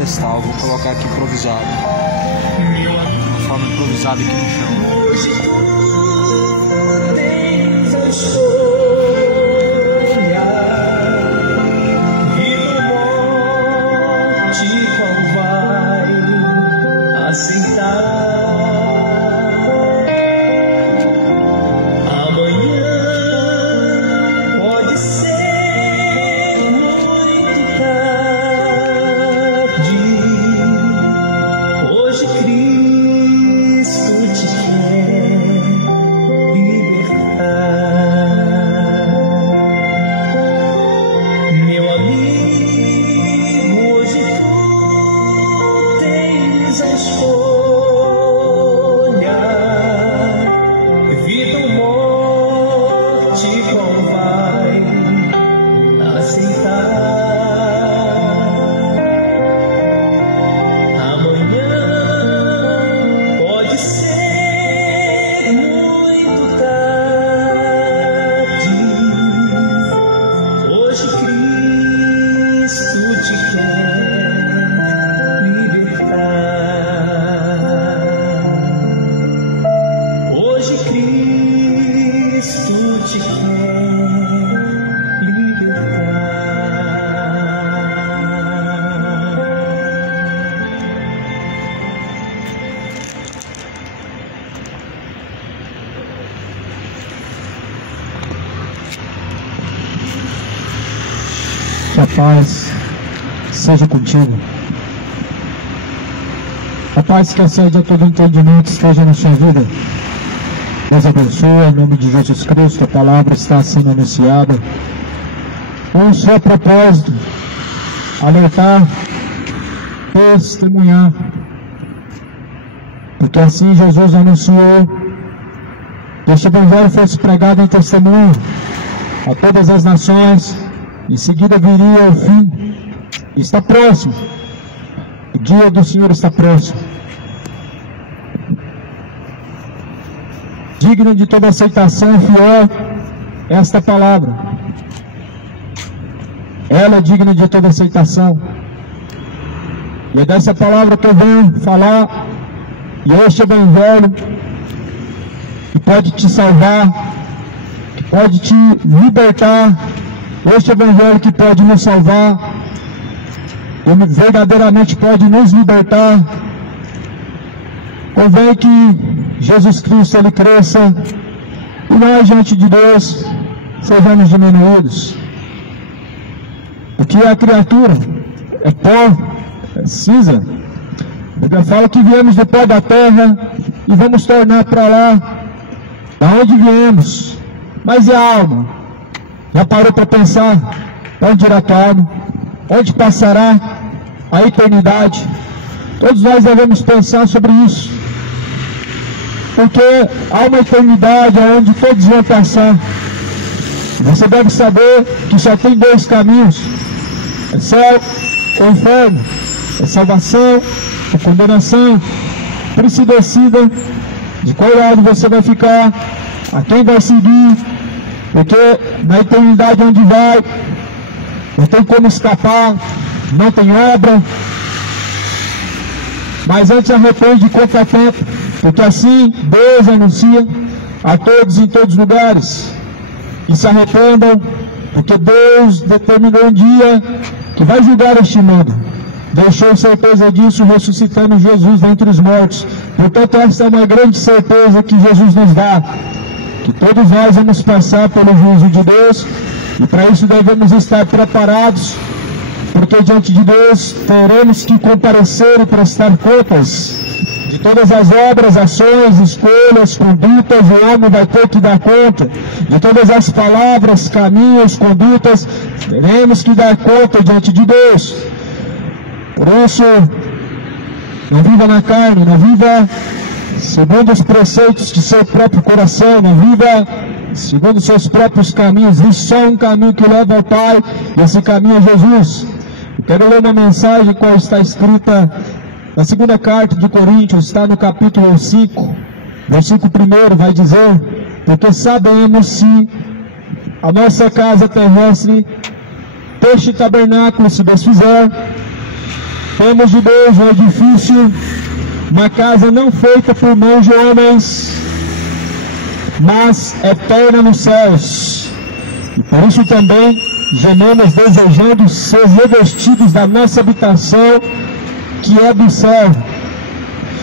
pedestal. Vou colocar aqui improvisado. De forma improvisada aqui no chão. Que a paz seja contigo. A paz que excede a todo entendimento esteja na sua vida. Deus abençoe, em nome de Jesus Cristo. A palavra está sendo anunciada. Com o seu propósito, alertar, testemunhar. Porque assim Jesus anunciou que este evangelho fosse pregado em testemunho a todas as nações. Em seguida viria o fim. Está próximo. O dia do Senhor está próximo. Digno de toda aceitação e fiel esta palavra. Ela é digna de toda aceitação. E é dessa palavra que eu venho falar. E este evangelho que pode te salvar, que pode te libertar. Este evangelho que pode nos salvar, que verdadeiramente pode nos libertar. Convém que Jesus Cristo ele cresça e nós diante de Deus sejamos diminuídos. Porque a criatura é pó, é cinza. A Bíblia fala que viemos do pó da terra e vamos tornar para lá, da onde viemos. Mas e a alma? Já parou para pensar onde irá tua alma? Onde passará a eternidade? Todos nós devemos pensar sobre isso. Porque há uma eternidade onde todos vão passar. Você deve saber que só tem dois caminhos. É céu ou inferno. É salvação ou condenação. Por isso decida de qual lado você vai ficar, a quem vai seguir. Porque na eternidade onde vai, não tem como escapar, não tem obra. Mas antes arrepende de qualquer tempo, porque assim Deus anuncia a todos em todos os lugares. E se arrependam, porque Deus determinou um dia que vai julgar este mundo. Deixou certeza disso ressuscitando Jesus dentre os mortos. Portanto, esta é uma grande certeza que Jesus nos dá. Que todos nós vamos passar pelo juízo de Deus, e para isso devemos estar preparados, porque diante de Deus teremos que comparecer e prestar contas de todas as obras, ações, escolhas, condutas. O homem vai ter que dar conta de todas as palavras, caminhos, condutas. Teremos que dar conta diante de Deus. Por isso, não viva na carne, não viva segundo os preceitos de seu próprio coração, não viva segundo seus próprios caminhos. Existe só um caminho que leva ao Pai, e esse caminho é Jesus. Eu quero ler uma mensagem qual está escrita na segunda carta de Coríntios, está no capítulo 5, versículo 1, vai dizer: porque sabemos se a nossa casa terrestre, este tabernáculo se desfizer, Temos de Deus um edifício, uma casa não feita por mãos de homens, mas eterna nos céus. E por isso também gememos desejando ser revestidos da nossa habitação, que é do céu.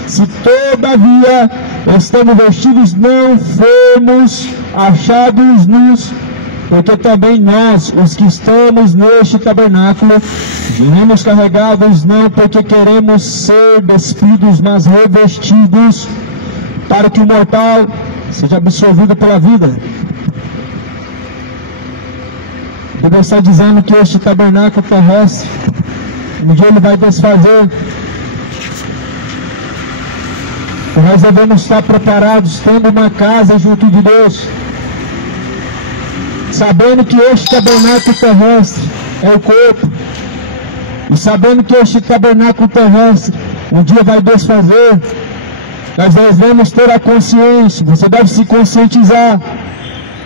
Se todavia estamos vestidos, não fomos achados nus, porque também nós, os que estamos neste tabernáculo, viremos carregados, não porque queremos ser despidos, mas revestidos, para que o mortal seja absorvido pela vida. A Bíblia está dizendo que este tabernáculo terrestre, um dia ele vai desfazer. E nós devemos estar preparados, tendo uma casa junto de Deus, sabendo que este tabernáculo terrestre é o corpo, e sabendo que este tabernáculo terrestre um dia vai desfazer. Nós devemos ter a consciência, você deve se conscientizar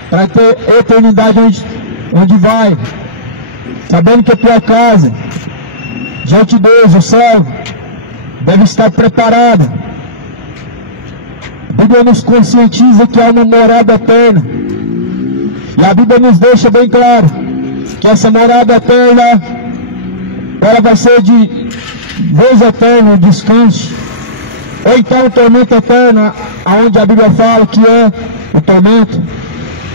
para ter eternidade onde vai, sabendo que a tua casa diante de Deus, o céu, deve estar preparada. A Bíblia nos conscientiza que há uma morada eterna, e a Bíblia nos deixa bem claro que essa morada eterna, ela vai ser de Deus eterno, descanso, ou então o tormento eterno, aonde a Bíblia fala que é o tormento.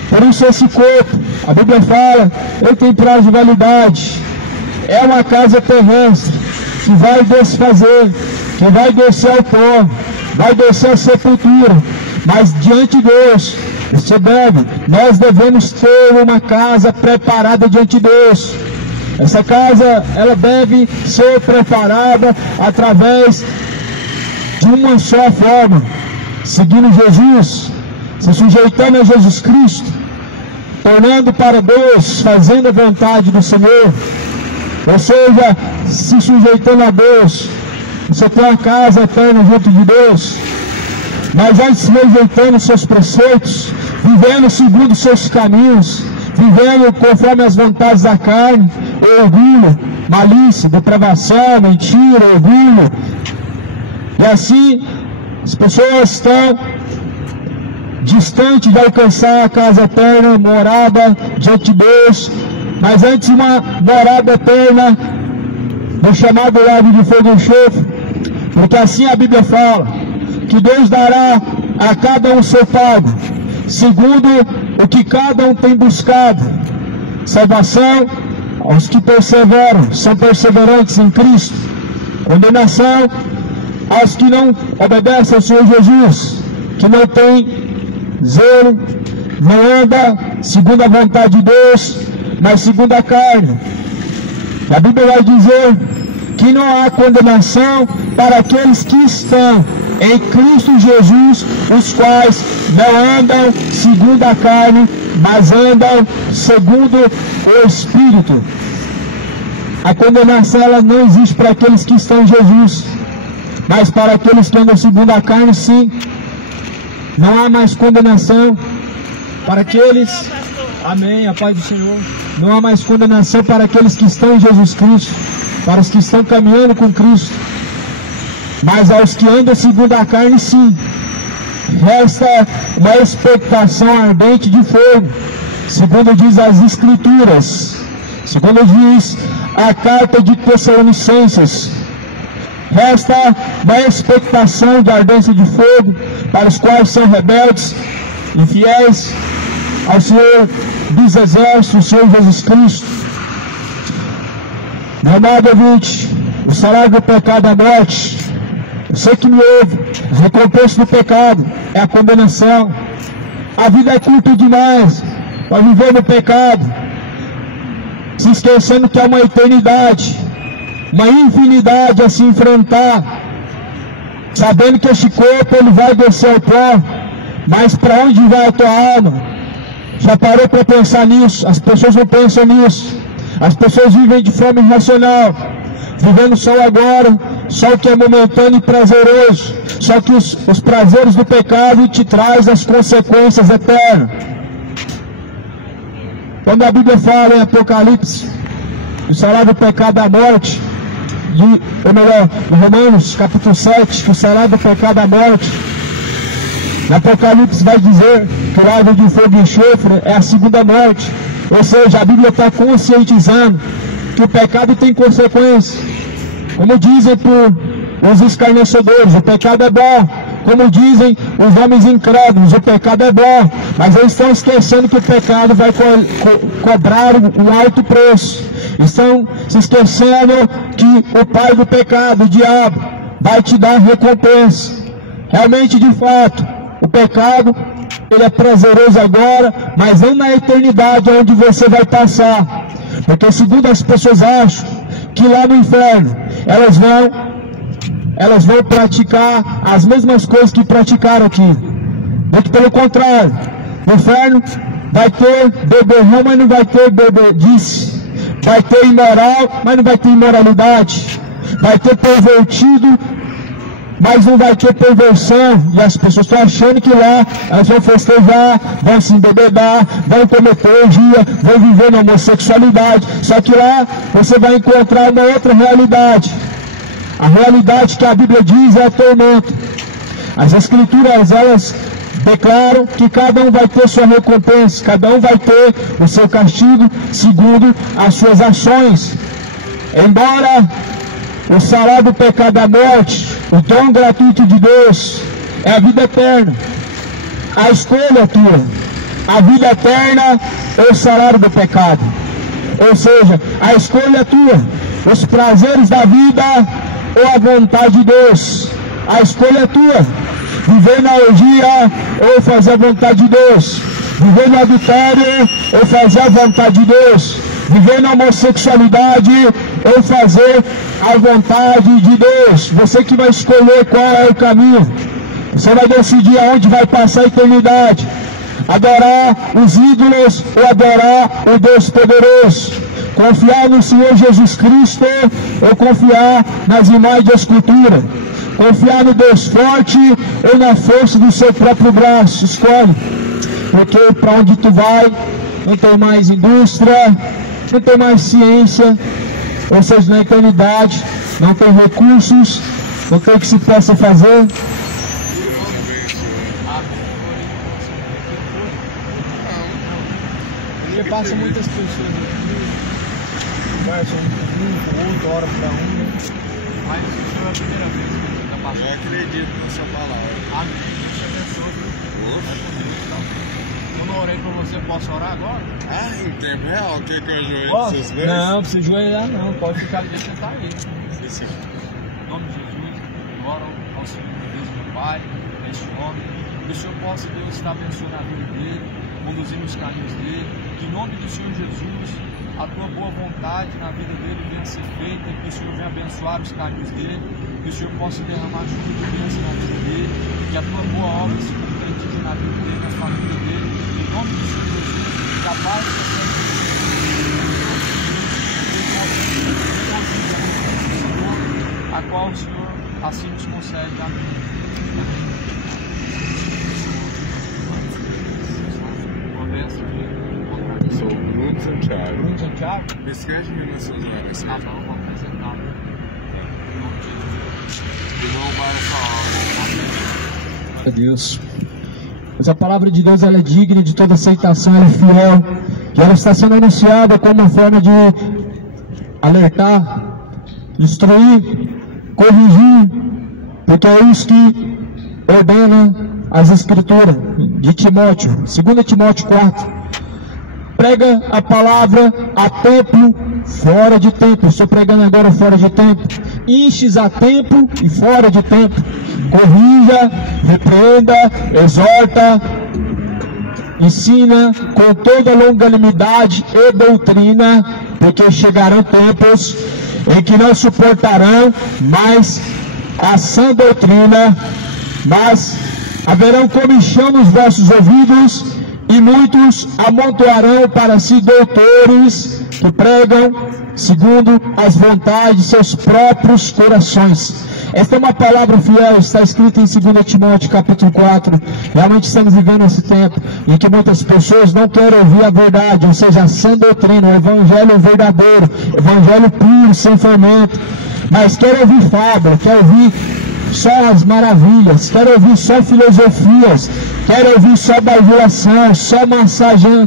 Por isso esse corpo, a Bíblia fala, ele tem prazo de validade, é uma casa terrestre que vai desfazer, que vai descer ao pó, vai descer à sepultura, mas diante de Deus, nós devemos ter uma casa preparada diante de Deus. Essa casa, ela deve ser preparada através de uma só forma, seguindo Jesus, se sujeitando a Jesus Cristo, tornando para Deus, fazendo a vontade do Senhor, ou seja, se sujeitando a Deus. Você tem uma casa eterna junto de Deus, mas antes se rejeitando os seus preceitos, vivendo segundo os seus caminhos, vivendo conforme as vontades da carne, orgulho, malícia, depravação, mentira, orgulho. E assim, as pessoas estão distantes de alcançar a casa eterna, morada diante de Deus, mas antes uma morada eterna, no chamado lago de fogo e enxofre, porque assim a Bíblia fala, que Deus dará a cada um seu pago, segundo o que cada um tem buscado. Salvação aos que perseveram, são perseverantes em Cristo. Condenação aos que não obedecem ao Senhor Jesus, que não tem zelo, não anda segundo a vontade de Deus, mas segundo a carne. E a Bíblia vai dizer que não há condenação para aqueles que estão em Cristo Jesus, os quais não andam segundo a carne, mas andam segundo o Espírito. A condenação, ela não existe para aqueles que estão em Jesus, mas para aqueles que andam segundo a carne, sim. Não há mais condenação para aqueles, amém, a paz do Senhor. Não há mais condenação para aqueles que estão em Jesus Cristo, para os que estão caminhando com Cristo. Mas aos que andam segundo a carne, sim, resta uma expectação ardente de fogo, segundo diz as Escrituras, segundo diz a carta de Tessalonicenses. Resta uma expectação de ardência de fogo para os quais são rebeldes, infiéis ao Senhor dos Exércitos, o Senhor Jesus Cristo. Meu amado ouvinte, o salário do pecado é a morte. Você que me ouve, o recompensa do pecado é a condenação. A vida é curta demais para viver no pecado, se esquecendo que há uma eternidade, uma infinidade a se enfrentar, sabendo que este corpo ele vai descer ao pó, mas para onde vai a tua alma? Já parou para pensar nisso? As pessoas não pensam nisso. As pessoas vivem de forma irracional, vivendo só agora, só o que é momentâneo e prazeroso, só que os prazeres do pecado te trazem as consequências eternas. Quando a Bíblia fala em Apocalipse, o salário do pecado é a morte, em Romanos capítulo 7, que o salário do pecado é a morte. No Apocalipse vai dizer que o lago de fogo e enxofre é a segunda morte. Ou seja, a Bíblia está conscientizando que o pecado tem consequências. Como dizem por os escarnecedores, o pecado é bom. Como dizem os homens incrédulos, o pecado é bom. Mas eles estão esquecendo que o pecado vai cobrar um alto preço. Estão se esquecendo que o pai do pecado, o diabo, vai te dar recompensa. Realmente, de fato, o pecado, ele é prazeroso agora, mas não na eternidade onde você vai passar. Porque segundo as pessoas acham que lá no inferno elas vão praticar as mesmas coisas que praticaram aqui. Muito pelo contrário, no inferno vai ter beberrão, mas não vai ter bebedice. Vai ter imoral, mas não vai ter imoralidade. Vai ter pervertido, mas não vai ter perversão. E as pessoas estão achando que lá elas vão festejar, vão se embebedar, vão cometer orgia, vão viver na homossexualidade. Só que lá você vai encontrar uma outra realidade. A realidade que a Bíblia diz é a tormenta. As Escrituras, elas declaram que cada um vai ter sua recompensa, cada um vai ter o seu castigo segundo as suas ações. Embora o salário do pecado é a morte, o dom gratuito de Deus é a vida eterna. A escolha é tua. A vida eterna ou o salário do pecado. Ou seja, a escolha é tua. Os prazeres da vida ou a vontade de Deus. A escolha é tua. Viver na orgia ou fazer a vontade de Deus. Viver no adultério ou fazer a vontade de Deus. Viver na homossexualidade ou fazer a vontade de Deus. Você que vai escolher qual é o caminho. Você vai decidir aonde vai passar a eternidade. Adorar os ídolos ou adorar o Deus poderoso. Confiar no Senhor Jesus Cristo ou confiar nas imagens de escultura. Confiar no Deus forte ou na força do seu próprio braço. Escolhe. Porque para onde tu vai, não tem mais indústria, não tem mais ciência, ou seja, na eternidade, não tem recursos, não tem o que se possa fazer. Porque passa muitas pessoas aqui, conversam um com o outro, hora para um, mas isso é a primeira vez que ele está passando. Eu acredito nessa palavra. Amém. Isso é pessoa, eu não orei para você, posso orar agora? Ah, em tempo real, quer que eu ajoelhe vocês dois? Não, precisa ajoelhar não, pode ficar ali, deixa eu estar aí. Em nome de Jesus, eu oro ao Senhor, Deus, meu Pai, este homem, que o Senhor possa, Deus, estar abençoando a vida dele, conduzindo os caminhos dele, que em nome do Senhor Jesus, a tua boa vontade na vida dele venha ser feita, que o Senhor venha abençoar os caminhos dele, que o Senhor possa derramar chuva de bênção na vida dele, que a tua boa obra se concretize na vida dele, na família dele, em nome do Senhor Jesus, que a paz do Senhor a qual o Senhor assim nos concede. Amém. Eu sou o Bruno Santiago. Bruno Santiago? Me escreve nas suas horas. Tá bom, vou apresentar. Em nome de Jesus. E vou roubar essa aula. A Deus. Mas a palavra de Deus, ela é digna de toda aceitação, ela é fiel. E ela está sendo anunciada como forma de alertar, instruir, corrigir, porque é isso que ordena as Escrituras de Timóteo, 2 Timóteo 4. Prega a palavra a tempo, fora de tempo. Estou pregando agora fora de tempo. Enches a tempo e fora de tempo. Corrija, repreenda, exorta, ensina com toda longanimidade e doutrina, porque chegarão tempos em que não suportarão mais a sã doutrina, mas haverão comichão nos vossos ouvidos, e muitos amontoarão para si doutores que pregam segundo as vontades de seus próprios corações. Esta é uma palavra fiel, está escrita em 2 Timóteo capítulo 4. Realmente estamos vivendo esse tempo em que muitas pessoas não querem ouvir a verdade, ou seja, a sã doutrina, o evangelho verdadeiro, o evangelho puro, sem fermento. mas quer ouvir fábula, quer ouvir só as maravilhas, quer ouvir só filosofias, quer ouvir só bajulação, só mensagem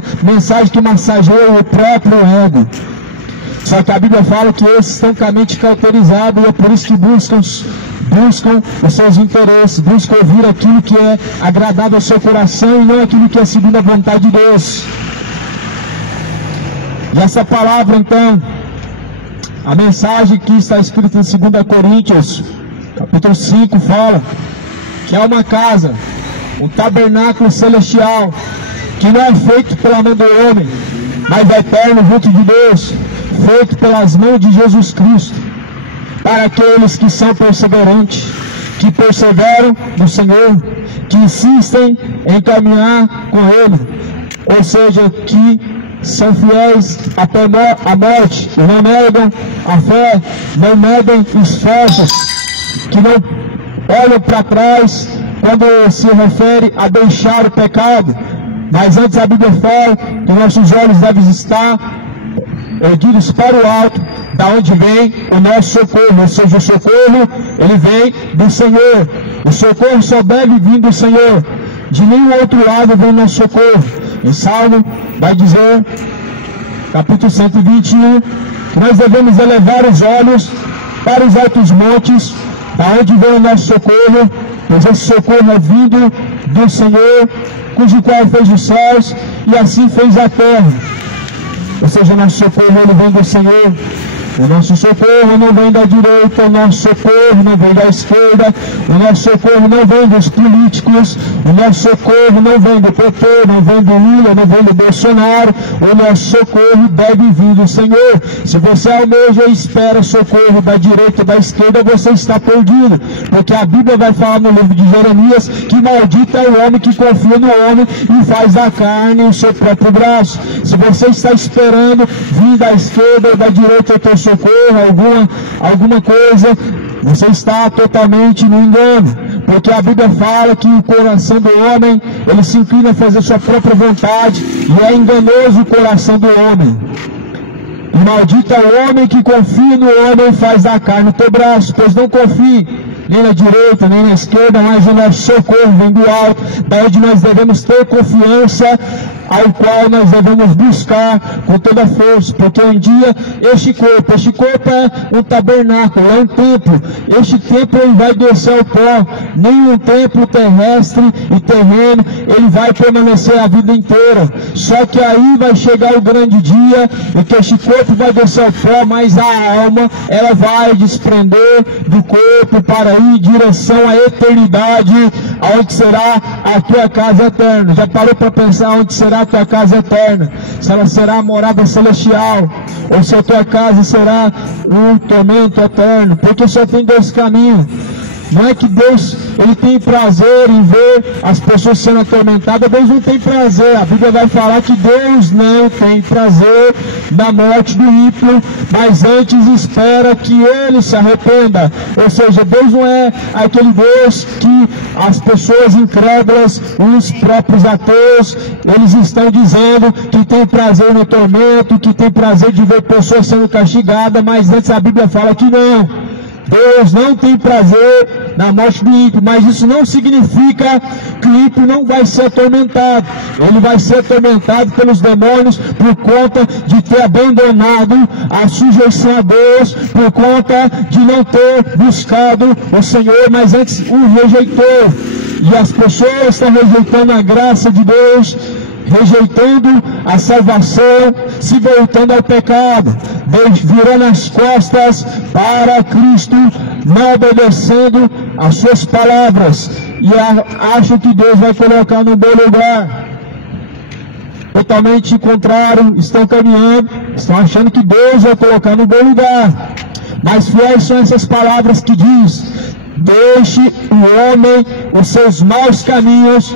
que massageia o próprio ego. Só que a Bíblia fala que esses estão com a mente cauterizados, e é por isso que buscam os seus interesses, buscam ouvir aquilo que é agradável ao seu coração e não aquilo que é segundo a vontade de Deus. E essa palavra, então, a mensagem que está escrita em 2 Coríntios, capítulo 5, fala que é uma casa, um tabernáculo celestial, que não é feito pela mão do homem, mas é eterno junto de Deus, feito pelas mãos de Jesus Cristo, para aqueles que são perseverantes, que perseveram no Senhor, que insistem em caminhar com Ele, ou seja, que são fiéis até a morte, não negam a fé, não negam esforços, que não olham para trás quando se refere a deixar o pecado, mas antes a Bíblia fala que nossos olhos devem estar erguidos para o alto, da onde vem o nosso socorro, ou seja, o socorro, ele vem do Senhor. O socorro só deve vir do Senhor, de nenhum outro lado vem o nosso socorro. Em Salmo vai dizer, capítulo 121, que nós devemos elevar os olhos para os altos montes, da onde vem o nosso socorro, pois esse socorro é vindo do Senhor, cujo qual fez os céus e assim fez a terra. Ou seja, o nosso socorro ele vem do Senhor. O nosso socorro não vem da direita, o nosso socorro não vem da esquerda, o nosso socorro não vem dos políticos, o nosso socorro não vem do PT, não vem do Lula, não vem do Bolsonaro, o nosso socorro deve vir do Senhor. Se você almeja e espera socorro da direita ou da esquerda, você está perdido, porque a Bíblia vai falar no livro de Jeremias que maldito é o homem que confia no homem e faz da carne o seu próprio braço. Se você está esperando vir da esquerda ou da direita o teu socorro, alguma coisa, você está totalmente no engano, porque a Bíblia fala que o coração do homem, ele se inclina a fazer sua própria vontade, e é enganoso o coração do homem. E maldito é o homem que confia no homem e faz da carne o teu braço, pois não confie nem na direita, nem na esquerda, mas o nosso socorro vem do alto, da onde nós devemos ter confiança, ao qual nós devemos buscar com toda a força, porque um dia este corpo é um tabernáculo, é um templo, este templo ele vai descer ao pó, nenhum templo terrestre e terreno, ele vai permanecer a vida inteira, só que aí vai chegar o grande dia, em que este corpo vai descer ao pó, mas a alma, ela vai desprender do corpo para ir em direção à eternidade, aonde será a tua casa eterna. Já parou para pensar onde será a tua casa eterna? Se ela será a morada celestial, ou se a tua casa será um tormento eterno? Porque só tem dois caminhos. Não é que Deus ele tem prazer em ver as pessoas sendo atormentadas. Deus não tem prazer. A Bíblia vai falar que Deus não tem prazer na morte do ímpio, mas antes espera que ele se arrependa. Ou seja, Deus não é aquele Deus que as pessoas incrédulas, os próprios ateus, eles estão dizendo que tem prazer no tormento, que tem prazer de ver pessoas sendo castigadas, mas antes a Bíblia fala que não. Deus não tem prazer na morte do ímpio, mas isso não significa que o ímpio não vai ser atormentado. Ele vai ser atormentado pelos demônios por conta de ter abandonado a sujeição a Deus, por conta de não ter buscado o Senhor, mas antes o rejeitou. E as pessoas estão rejeitando a graça de Deus, rejeitando a salvação, se voltando ao pecado, virando as costas para Cristo, não obedecendo as suas palavras, e acham que Deus vai colocar no bom lugar. Totalmente contrário, estão caminhando, estão achando que Deus vai colocar no bom lugar. Mas fiéis são essas palavras que diz: deixe o homem os seus maus caminhos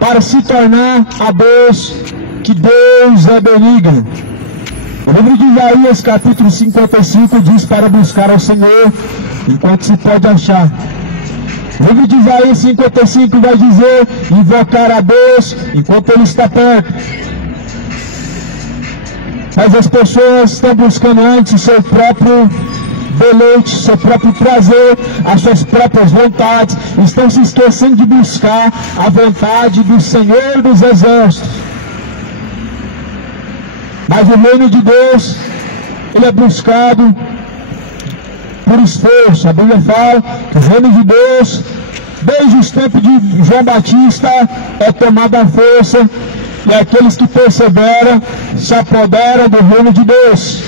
para se tornar a Deus, que Deus é benigno. O livro de Isaías, capítulo 55, diz para buscar ao Senhor enquanto se pode achar. O livro de Isaías 55 vai dizer: invocar a Deus enquanto Ele está perto. Mas as pessoas estão buscando antes o seu próprio deleite, seu próprio prazer, as suas próprias vontades, estão se esquecendo de buscar a vontade do Senhor dos Exércitos. Mas o reino de Deus, ele é buscado por esforço. A Bíblia fala que o reino de Deus, desde os tempos de João Batista, é tomado à força, e aqueles que perseveram se apoderam do reino de Deus.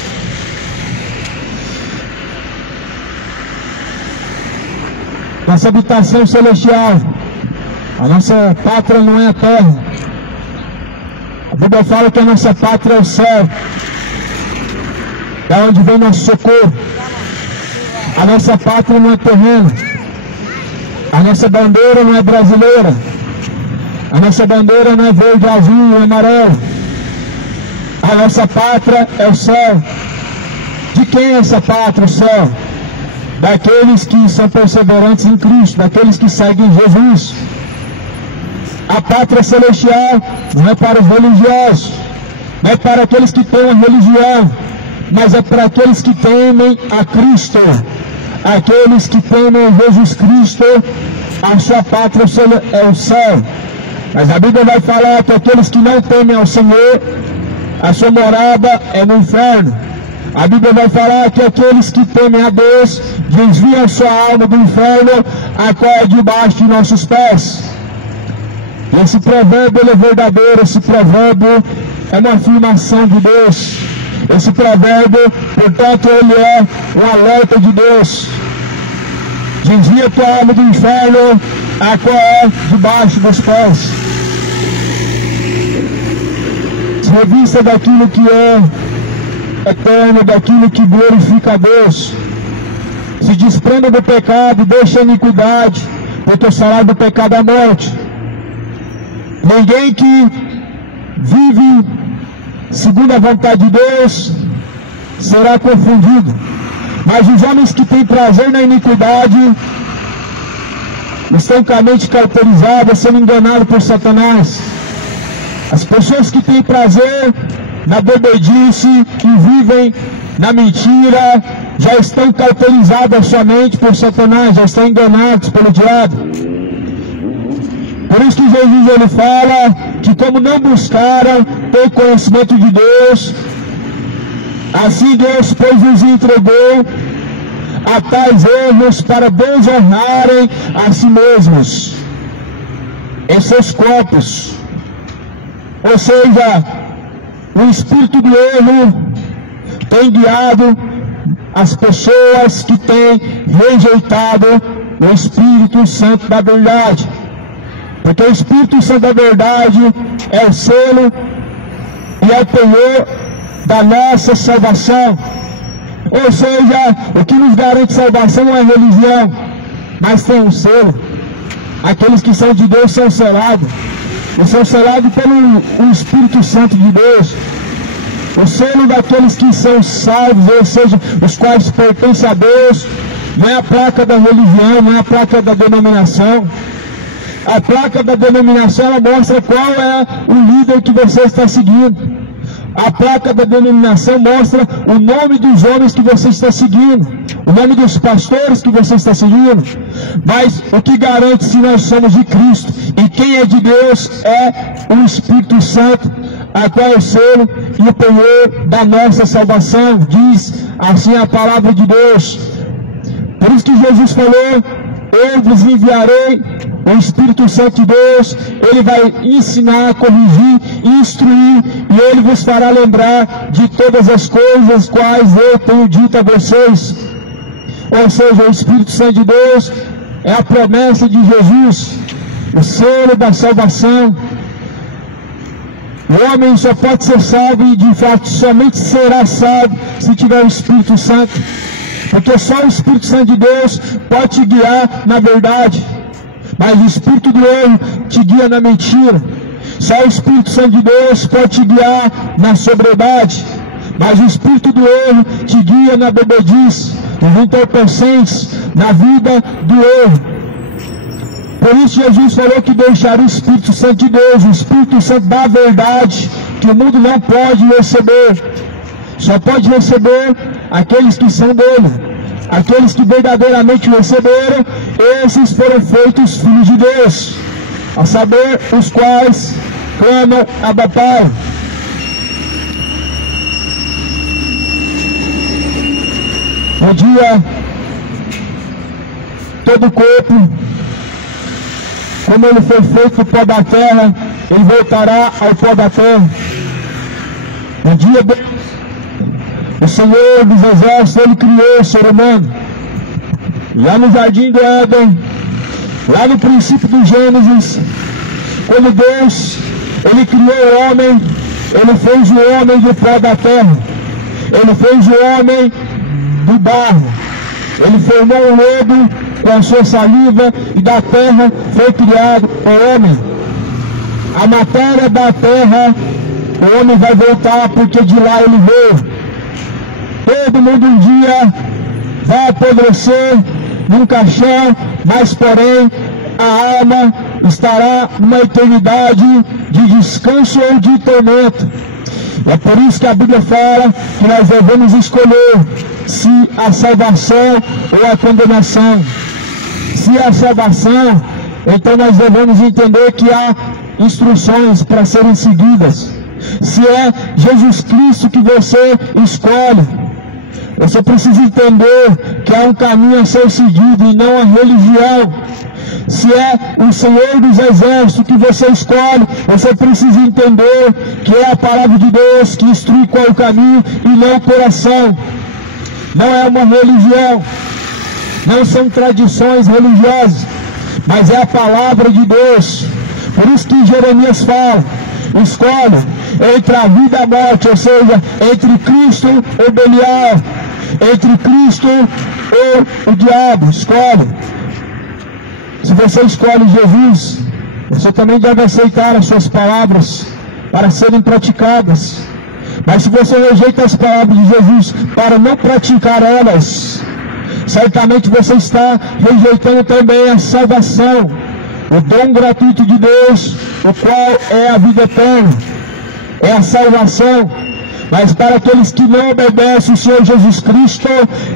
Nossa habitação celestial, a nossa pátria não é a terra. A Bíblia fala que a nossa pátria é o céu, da onde vem nosso socorro. A nossa pátria não é terreno. A nossa bandeira não é brasileira. A nossa bandeira não é verde, azul e amarelo. A nossa pátria é o céu. De quem é essa pátria, o céu? Daqueles que são perseverantes em Cristo, daqueles que seguem Jesus. A pátria celestial não é para os religiosos, não é para aqueles que têm uma religião, mas é para aqueles que temem a Cristo. Aqueles que temem Jesus Cristo, a sua pátria é o céu. Mas a Bíblia vai falar que aqueles que não temem ao Senhor, a sua morada é no inferno. A Bíblia vai falar que aqueles que temem a Deus desviam sua alma do inferno, a qual é debaixo de nossos pés. E esse provérbio ele é verdadeiro, esse provérbio é uma afirmação de Deus. Esse provérbio, portanto, ele é um alerta de Deus. Desvia tua alma do inferno, a qual é debaixo dos pés. Se revista daquilo que é eterno, daquilo que glorifica a Deus. Se desprenda do pecado, deixa a iniquidade, porque o salário do pecado é a morte. Ninguém que vive segundo a vontade de Deus será confundido. Mas os homens que têm prazer na iniquidade estão camente caracterizados, sendo enganados por Satanás. As pessoas que têm prazer na bebedice, que vivem na mentira, já estão caracterizadas somente por Satanás, já estão enganados pelo diabo. Por isso que Jesus ele fala que como não buscaram ter conhecimento de Deus, assim Deus pois os entregou a tais erros para desonrarem a si mesmos em seus corpos. Ou seja, o espírito do erro tem guiado as pessoas que têm rejeitado o Espírito Santo da verdade. Porque o Espírito Santo da verdade é o selo e é o penhor da nossa salvação. Ou seja, o que nos garante salvação não é religião, mas tem um selo. Aqueles que são de Deus são selados. E são selados pelo Espírito Santo de Deus. O selo daqueles que são salvos, ou seja, os quais pertencem a Deus, não é a placa da religião, não é a placa da denominação. A placa da denominação ela mostra qual é o líder que você está seguindo. A placa da denominação mostra o nome dos homens que você está seguindo, o nome dos pastores que você está seguindo. Mas o que garante se nós somos de Cristo e quem é de Deus é o Espírito Santo, a qual é o selo e o penhor da nossa salvação, diz assim a palavra de Deus. Por isso que Jesus falou: eu vos enviarei o Espírito Santo de Deus, ele vai ensinar, corrigir, instruir, e ele vos fará lembrar de todas as coisas quais eu tenho dito a vocês. Ou seja, o Espírito Santo de Deus é a promessa de Jesus, o selo da salvação. O homem só pode ser salvo e de fato somente será salvo se tiver o Espírito Santo. Porque só o Espírito Santo de Deus pode te guiar na verdade. Mas o espírito do erro te guia na mentira. Só o Espírito Santo de Deus pode te guiar na sobriedade. Mas o espírito do erro te guia na bebedice, nos entorpecentes, na vida do erro. Por isso Jesus falou que deixaria o Espírito Santo de Deus, o Espírito Santo da verdade, que o mundo não pode receber. Só pode receber aqueles que são dele. aqueles que verdadeiramente receberam, esses foram feitos filhos de Deus, a saber, os quais clamam Abba Pai. Um dia, todo o corpo, como ele foi feito do pó da terra, ele voltará ao pó da terra. Um dia, o Senhor dos Exércitos, ele criou o ser humano. Lá no Jardim do Éden, lá no princípio do Gênesis, quando Deus, ele criou o homem, ele fez o homem do pó da terra. Ele fez o homem do barro. Ele formou o lodo com a sua saliva e da terra foi criado o homem. A matéria da terra, o homem vai voltar porque de lá ele veio. Todo mundo um dia vai apodrecer num caixão, mas porém a alma estará numa eternidade de descanso ou de tormento. É por isso que a Bíblia fala que nós devemos escolher se a salvação ou a condenação. Se a salvação, então nós devemos entender que há instruções para serem seguidas. Se é Jesus Cristo que você escolhe, você precisa entender que há um caminho a ser seguido e não a religião. Se é o Senhor dos Exércitos que você escolhe, você precisa entender que é a palavra de Deus que instrui qual é o caminho e não o coração. Não é uma religião, não são tradições religiosas, mas é a palavra de Deus. Por isso que Jeremias fala, escolha entre a vida e a morte, ou seja, entre Cristo ou Belial, entre Cristo ou o diabo, escolhe. Se você escolhe Jesus, você também deve aceitar as suas palavras para serem praticadas. Mas se você rejeita as palavras de Jesus para não praticar elas, certamente você está rejeitando também a salvação, o dom gratuito de Deus, o qual é a vida eterna, é a salvação. Mas para aqueles que não obedecem o Senhor Jesus Cristo,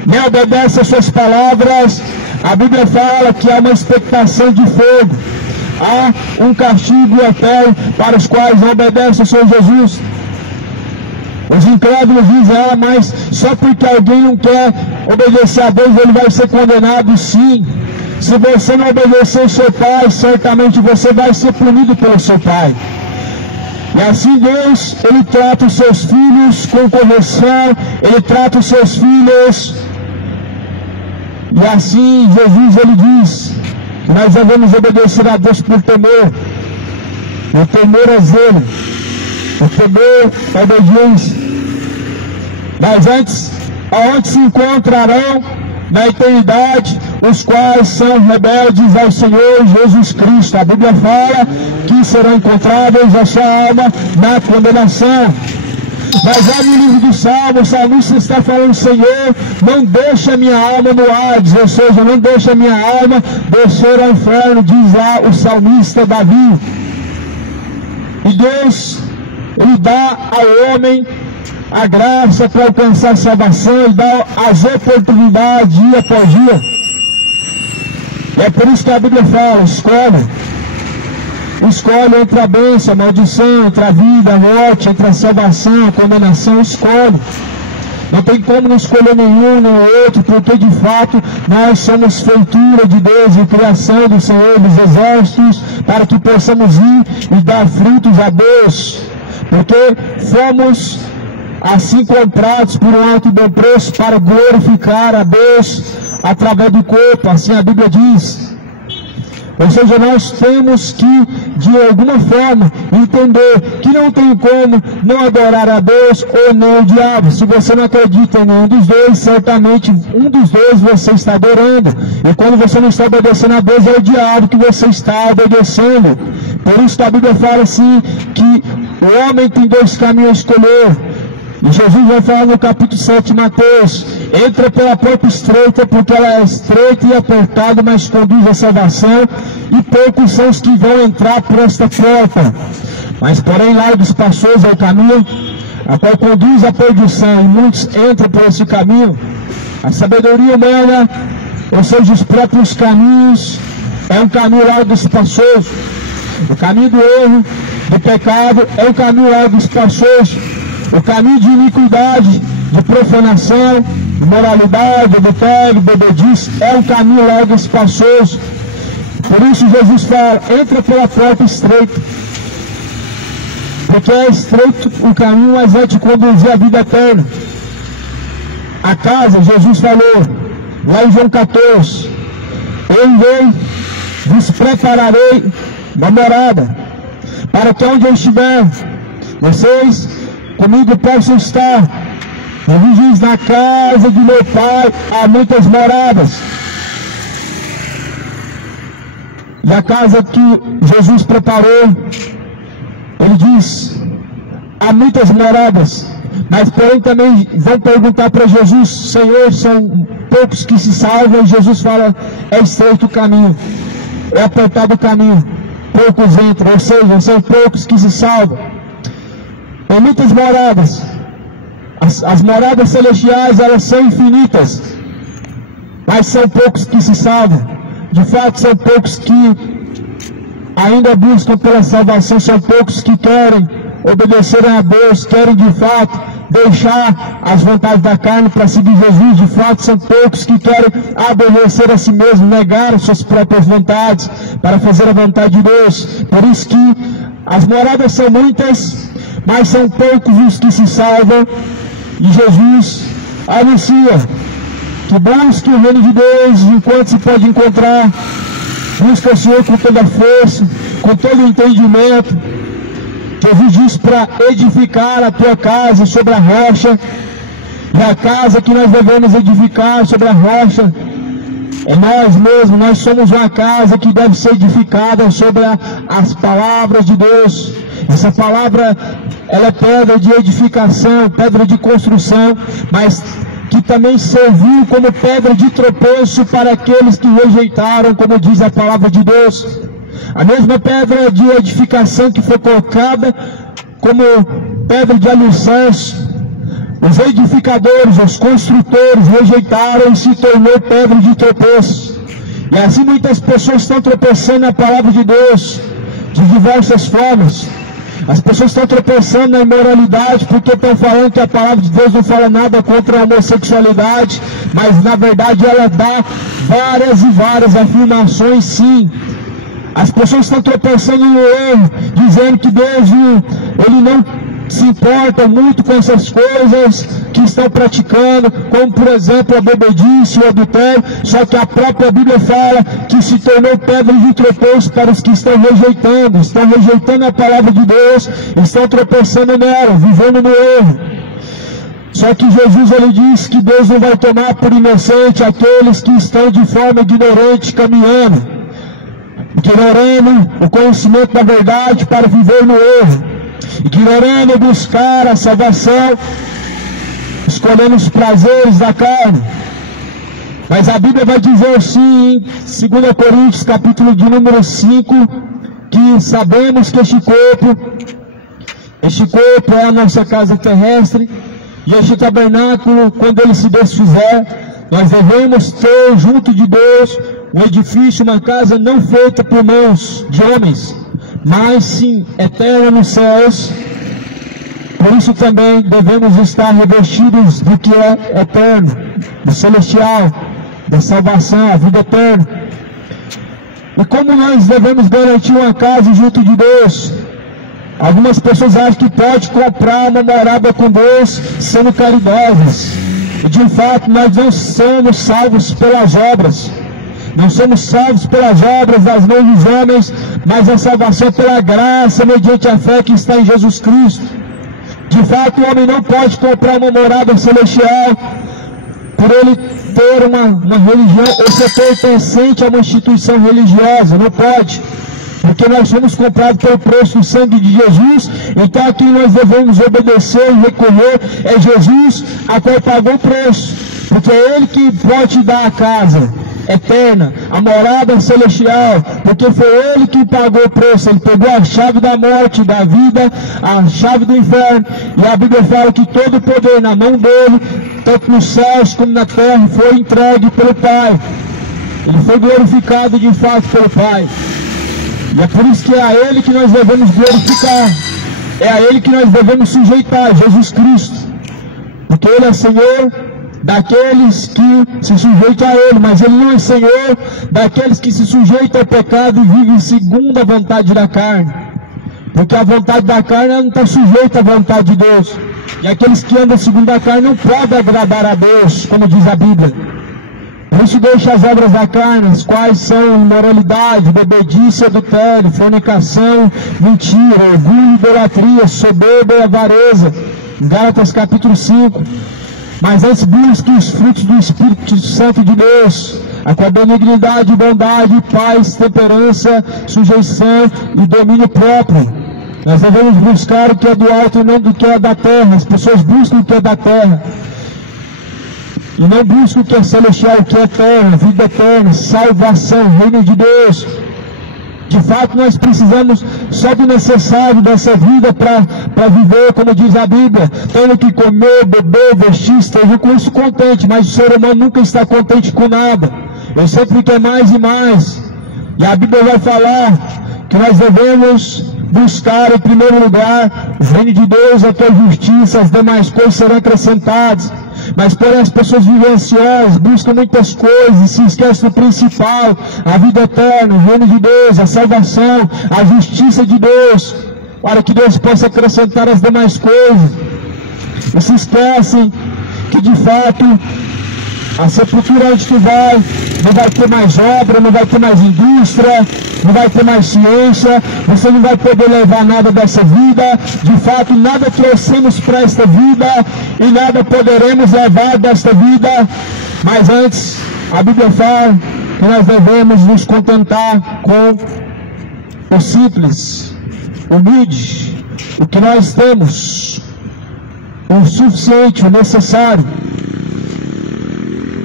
nem obedecem as suas palavras, a Bíblia fala que há uma expectação de fogo, há um castigo eterno para os quais não obedecem o Senhor Jesus. Os incrédulos dizem, mas só porque alguém não quer obedecer a Deus, ele vai ser condenado. Sim, se você não obedecer o seu pai, certamente você vai ser punido pelo seu pai. E assim Deus, ele trata os seus filhos com correção, ele trata os seus filhos. E assim Jesus, ele diz que nós devemos obedecer a Deus por temor. O temor é zelo, o temor é obediência. Mas antes, aonde se encontrarão na eternidade os quais são rebeldes ao Senhor Jesus Cristo? A Bíblia fala que serão encontrados a sua alma na condenação. Mas lá no livro do Salmo, o salmista está falando, Senhor, não deixa minha alma no Hades, ou seja, não deixa minha alma descer ao inferno, diz lá o salmista Davi. E Deus, ele dá ao homem a graça para alcançar a salvação e dá as oportunidades dia após dia. E é por isso que a Bíblia fala, escolhe entre a bênção, a maldição, entre a vida, a morte, entre a salvação, a condenação, escolhe. Não tem como não escolher nenhum nem outro, porque de fato nós somos feitura de Deus e criação do Senhor dos Exércitos, para que possamos ir e dar frutos a Deus, porque fomos assim comprados por um alto e bom preço para glorificar a Deus através do corpo, assim a Bíblia diz. Ou seja, nós temos que, de alguma forma, entender que não tem como não adorar a Deus ou nem o diabo. Se você não acredita em nenhum dos dois, certamente um dos dois você está adorando. E quando você não está obedecendo a Deus, é o diabo que você está obedecendo. Por isso que a Bíblia fala assim, que o homem tem dois caminhos a escolher. E Jesus vai falar no capítulo 7 de Mateus, entra pela porta estreita, porque ela é estreita e apertada, mas conduz à salvação, e poucos são os que vão entrar por esta porta. Mas porém largo espaçoso é o caminho, a qual conduz à perdição, e muitos entram por esse caminho. A sabedoria humana, ou seja, os próprios caminhos, é um caminho largo e espaçoso. O caminho do erro, do pecado, é um caminho largo e espaçoso. O caminho de iniquidade, de profanação, de moralidade, adultério, bebedice, é um caminho largo e espaçoso. Por isso Jesus fala, entra pela porta estreita. Porque é estreito o caminho, mas vai te conduzir à vida eterna. A casa, Jesus falou, lá em João 14, eu irei, vos prepararei uma morada, para que onde eu estiver, vocês comigo possam estar. Ele diz, na casa de meu Pai há muitas moradas. E a casa que Jesus preparou, ele diz, há muitas moradas. Mas porém também vão perguntar para Jesus, Senhor, são poucos que se salvam. E Jesus fala, é estreito o caminho, é apertado o caminho, poucos entram, ou seja, são poucos que se salvam. Há muitas moradas. As moradas celestiais, elas são infinitas, mas são poucos que se salvam. De fato, são poucos que ainda buscam pela salvação, são poucos que querem obedecer a Deus, querem de fato deixar as vontades da carne para seguir Jesus. De fato, são poucos que querem aborrecer a si mesmo, negar as suas próprias vontades para fazer a vontade de Deus. Por isso que as moradas são muitas, mas são poucos os que se salvam. E Jesus anuncia que busque o reino de Deus enquanto se pode encontrar. Busca o Senhor com toda a força, com todo o entendimento. Jesus diz para edificar a tua casa sobre a rocha. E a casa que nós devemos edificar sobre a rocha é nós mesmos. Nós somos uma casa que deve ser edificada sobre as palavras de Deus. Essa palavra, ela é pedra de edificação, pedra de construção, mas que também serviu como pedra de tropeço para aqueles que rejeitaram, como diz a palavra de Deus. A mesma pedra de edificação que foi colocada como pedra de alicerce, os edificadores, os construtores rejeitaram e se tornou pedra de tropeço. E assim muitas pessoas estão tropeçando na palavra de Deus de diversas formas. As pessoas estão tropeçando na imoralidade porque estão falando que a palavra de Deus não fala nada contra a homossexualidade, mas na verdade ela dá várias e várias afirmações, sim. As pessoas estão tropeçando no erro, dizendo que Deus ele não se importa muito com essas coisas que estão praticando, como por exemplo a bebedice, o adultério, só que a própria Bíblia fala que se tornou pedra de tropeço para os que estão rejeitando a palavra de Deus, estão tropeçando nela, vivendo no erro. Só que Jesus ele diz que Deus não vai tomar por inocente aqueles que estão de forma ignorante caminhando, ignorando o conhecimento da verdade para viver no erro, ignorando buscar a salvação, escolhendo os prazeres da carne. Mas a Bíblia vai dizer sim, em 2 Coríntios, capítulo de número 5, que sabemos que este corpo é a nossa casa terrestre, e este tabernáculo, quando ele se desfizer, nós devemos ter junto de Deus um edifício, uma casa não feita por mãos de homens, mas sim eterna nos céus. Por isso também devemos estar revestidos do que é eterno, do celestial, da salvação, a vida eterna. E como nós devemos garantir uma casa junto de Deus? Algumas pessoas acham que pode comprar uma morada com Deus sendo caridosas. E de fato nós não somos salvos pelas obras. Não somos salvos pelas obras das mãos dos homens, mas a salvação pela graça mediante a fé que está em Jesus Cristo. De fato, o homem não pode comprar uma morada celestial por ele ter uma religião ou ser pertencente a uma instituição religiosa. Não pode, porque nós somos comprados pelo preço do sangue de Jesus. Então a quem nós devemos obedecer e recorrer é Jesus, a qual pagou o preço, porque é Ele que pode dar a casa eterna, a morada celestial, porque foi Ele que pagou o preço. Ele pegou a chave da morte, da vida, a chave do inferno, e a Bíblia fala que todo o poder na mão dele, tanto nos céus como na terra, foi entregue pelo Pai. Ele foi glorificado de fato pelo Pai. E é por isso que é a Ele que nós devemos glorificar. É a Ele que nós devemos sujeitar, Jesus Cristo. Porque Ele é Senhor daqueles que se sujeitam a Ele, mas Ele não é Senhor daqueles que se sujeitam ao pecado e vivem segundo a vontade da carne. Porque a vontade da carne não está sujeita à vontade de Deus. E aqueles que andam segundo a carne não podem agradar a Deus, como diz a Bíblia. Por isso deixa as obras da carne, as quais são imoralidade, bebedice, adultério, fornicação, mentira, orgulho, idolatria, soberba e avareza. Gálatas capítulo 5. Mas antes busque os frutos do Espírito Santo de Deus, a qual benignidade, bondade, paz, temperança, sujeição e domínio próprio. Nós devemos buscar o que é do alto e não do que é da terra. As pessoas buscam o que é da terra e não buscam o que é celestial, o que é eterno, vida eterna, salvação, reino de Deus. De fato, nós precisamos só do necessário dessa vida para viver, como diz a Bíblia, tendo que comer, beber, vestir, esteja com isso contente, mas o ser humano nunca está contente com nada. Ele sempre quer mais e mais. E a Bíblia vai falar que nós devemos buscar em primeiro lugar o reino de Deus, a tua justiça, as demais coisas serão acrescentadas. Mas porém as pessoas vivem ansiosas, buscam muitas coisas e se esquecem do principal, a vida eterna, o reino de Deus, a salvação, a justiça de Deus, para que Deus possa acrescentar as demais coisas. E se esquecem que de fato a sepultura onde tu vai, não vai ter mais obra, não vai ter mais indústria, não vai ter mais ciência, você não vai poder levar nada dessa vida. De fato, nada trouxemos para esta vida e nada poderemos levar desta vida. Mas antes, a Bíblia fala que nós devemos nos contentar com o simples, humilde, o que nós temos, o suficiente, o necessário.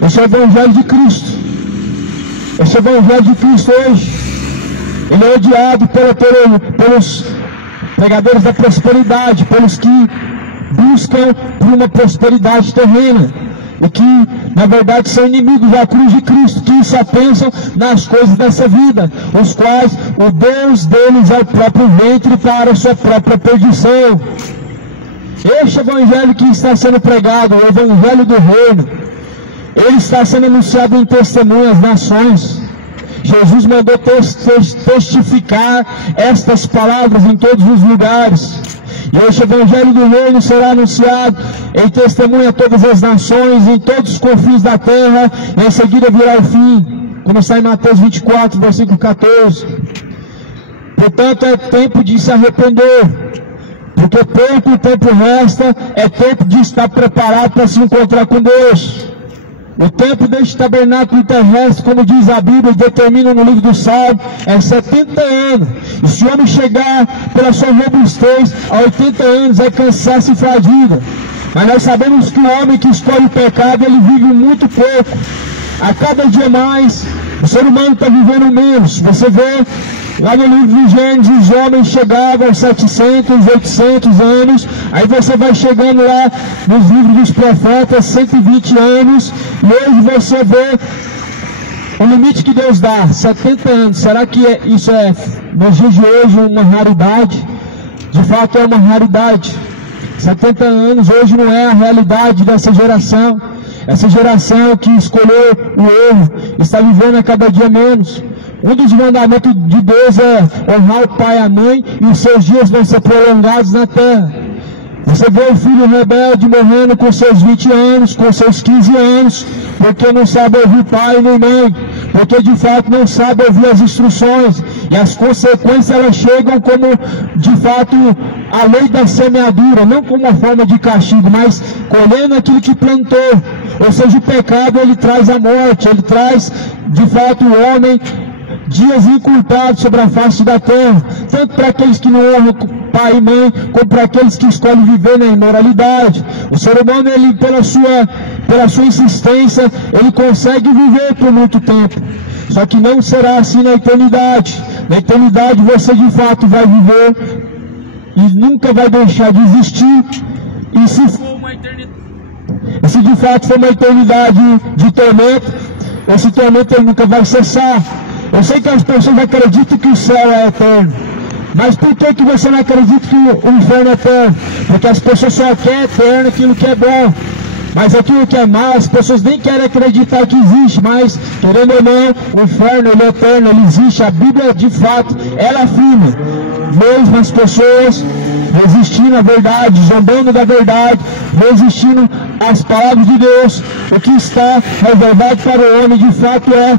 Esse é o Evangelho de Cristo. Esse é o Evangelho de Cristo hoje. Ele é odiado pelos pregadores da prosperidade, pelos que buscam por uma prosperidade terrena, e que na verdade são inimigos da cruz de Cristo, que só pensam nas coisas dessa vida, os quais o Deus deles é o próprio ventre para a sua própria perdição. Este Evangelho que está sendo pregado, o Evangelho do Reino, ele está sendo anunciado em testemunho às nações. Jesus mandou testificar estas palavras em todos os lugares. E este Evangelho do Reino será anunciado em testemunho a todas as nações, em todos os confins da terra, e em seguida virá o fim, como está em Mateus 24, versículo 14. Portanto, é tempo de se arrepender, porque pouco tempo resta, é tempo de estar preparado para se encontrar com Deus. O tempo deste tabernáculo terrestre, como diz a Bíblia, determina no livro do Salmo, é 70 anos. E se o homem chegar pela sua robustez a 80 anos, é cansaço e fadiga. Mas nós sabemos que o homem que escolhe o pecado, ele vive muito pouco. A cada dia mais, o ser humano está vivendo menos. Você vê lá no livro de Gênesis, os homens chegavam aos 700, 800 anos. Aí você vai chegando lá nos livros dos profetas, 120 anos. E hoje você vê o limite que Deus dá, 70 anos. Será que isso é, nos dias de hoje, uma raridade? De fato é uma raridade. 70 anos hoje não é a realidade dessa geração. Essa geração que escolheu o erro está vivendo a cada dia menos. Um dos mandamentos de Deus é honrar o pai e a mãe, e os seus dias vão ser prolongados na terra. Você vê o filho rebelde morrendo com seus 20 anos, com seus 15 anos, porque não sabe ouvir pai nem mãe, porque de fato não sabe ouvir as instruções, e as consequências elas chegam como de fato a lei da semeadura, não como uma forma de castigo, mas colhendo aquilo que plantou. Ou seja, o pecado ele traz a morte, ele traz de fato o homem dias encurtados sobre a face da terra, tanto para aqueles que não honram pai e mãe, como para aqueles que escolhem viver na imoralidade. O ser humano, ele pela sua insistência, ele consegue viver por muito tempo, só que não será assim na eternidade. Na eternidade você de fato vai viver e nunca vai deixar de existir. E se for uma eternidade, E se de fato for uma eternidade de tormento, esse tormento ele nunca vai cessar. Eu sei que as pessoas acreditam que o céu é eterno, mas por que você não acredita que o inferno é eterno? Porque as pessoas só querem eterno aquilo que é bom, mas aquilo que é mal, as pessoas nem querem acreditar que existe. Mas, querendo ou não, o inferno ele é eterno, ele existe. A Bíblia, de fato, ela afirma, mesmo as pessoas resistindo à verdade, zombando da verdade, resistindo às palavras de Deus, o que está reservado para o homem, de fato, é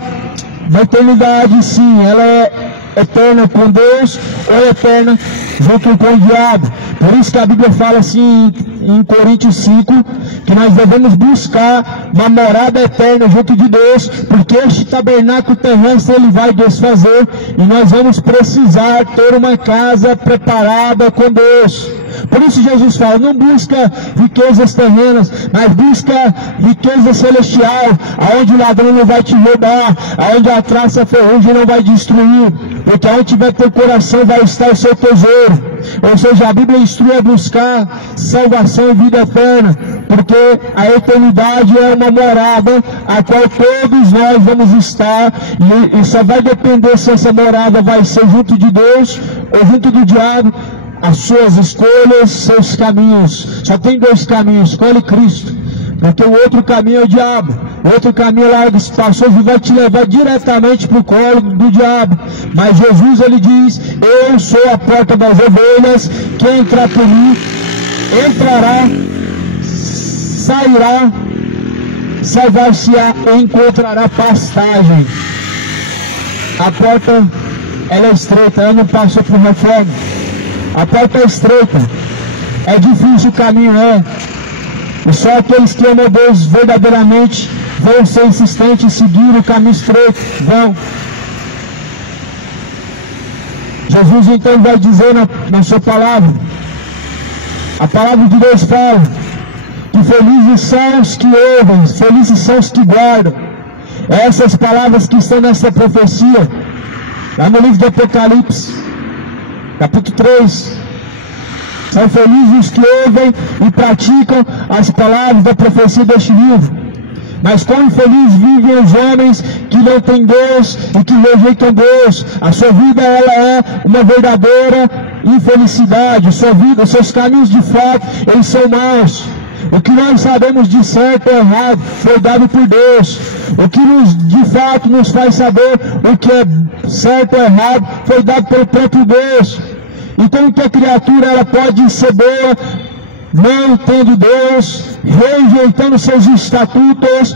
da eternidade. Sim, ela é eterna com Deus ou é eterna junto com o diabo. Por isso que a Bíblia fala assim em Coríntios 5, que nós devemos buscar uma morada eterna junto de Deus, porque este tabernáculo terrestre ele vai desfazer e nós vamos precisar ter uma casa preparada com Deus. Por isso Jesus fala, não busca riquezas terrenas, mas busca riqueza celestial, aonde o ladrão não vai te roubar, aonde a traça ferrugem não vai destruir, porque onde tiver teu coração vai estar o seu tesouro. Ou seja, a Bíblia instrui a buscar salvação e vida eterna, porque a eternidade é uma morada a qual todos nós vamos estar, e só vai depender se essa morada vai ser junto de Deus ou junto do diabo. As suas escolhas, seus caminhos. Só tem dois caminhos, escolhe Cristo, porque o outro caminho é o diabo. O outro caminho largo espaçoso e vai te levar diretamente para o colo do diabo. Mas Jesus ele diz, eu sou a porta das ovelhas, quem entrar por mim entrará, sairá, salvar-se-á e encontrará pastagem. A porta ela é estreita, ela não passou por reforma. A porta é estreita, é difícil o caminho, e só aqueles que amam Deus verdadeiramente vão ser insistentes em seguir o caminho estreito, vão. Jesus então vai dizer na sua palavra, a palavra de Deus fala, que felizes são os que ouvem, felizes são os que guardam. Essas palavras que estão nessa profecia, lá no livro de Apocalipse, capítulo 3, são felizes os que ouvem e praticam as palavras da profecia deste livro. Mas quão infeliz vivem os homens que não têm Deus e que rejeitam Deus. A sua vida ela é uma verdadeira infelicidade. Sua vida, seus caminhos de fato, eles são maus. O que nós sabemos de certo ou errado foi dado por Deus. O que de fato nos faz saber o que é certo ou errado foi dado pelo próprio Deus. Então que a criatura ela pode ser boa, não tendo Deus, rejeitando seus estatutos,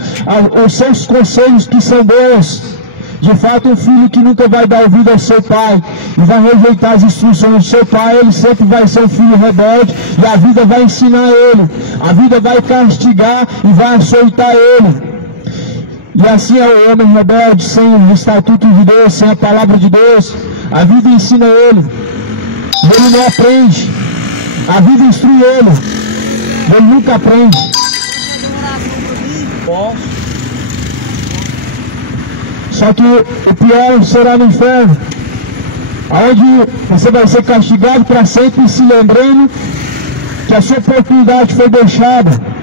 os seus conselhos que são bons. De fato, um filho que nunca vai dar ouvido ao seu pai e vai rejeitar as instruções do seu pai, ele sempre vai ser um filho rebelde e a vida vai ensinar ele, a vida vai castigar e vai açoitar ele. E assim é o homem rebelde, sem o estatuto de Deus, sem a palavra de Deus. A vida ensina ele, e ele não aprende. A vida instrui ele, e ele nunca aprende. Só que o pior será no inferno, onde você vai ser castigado para sempre, se lembrando que a sua oportunidade foi deixada.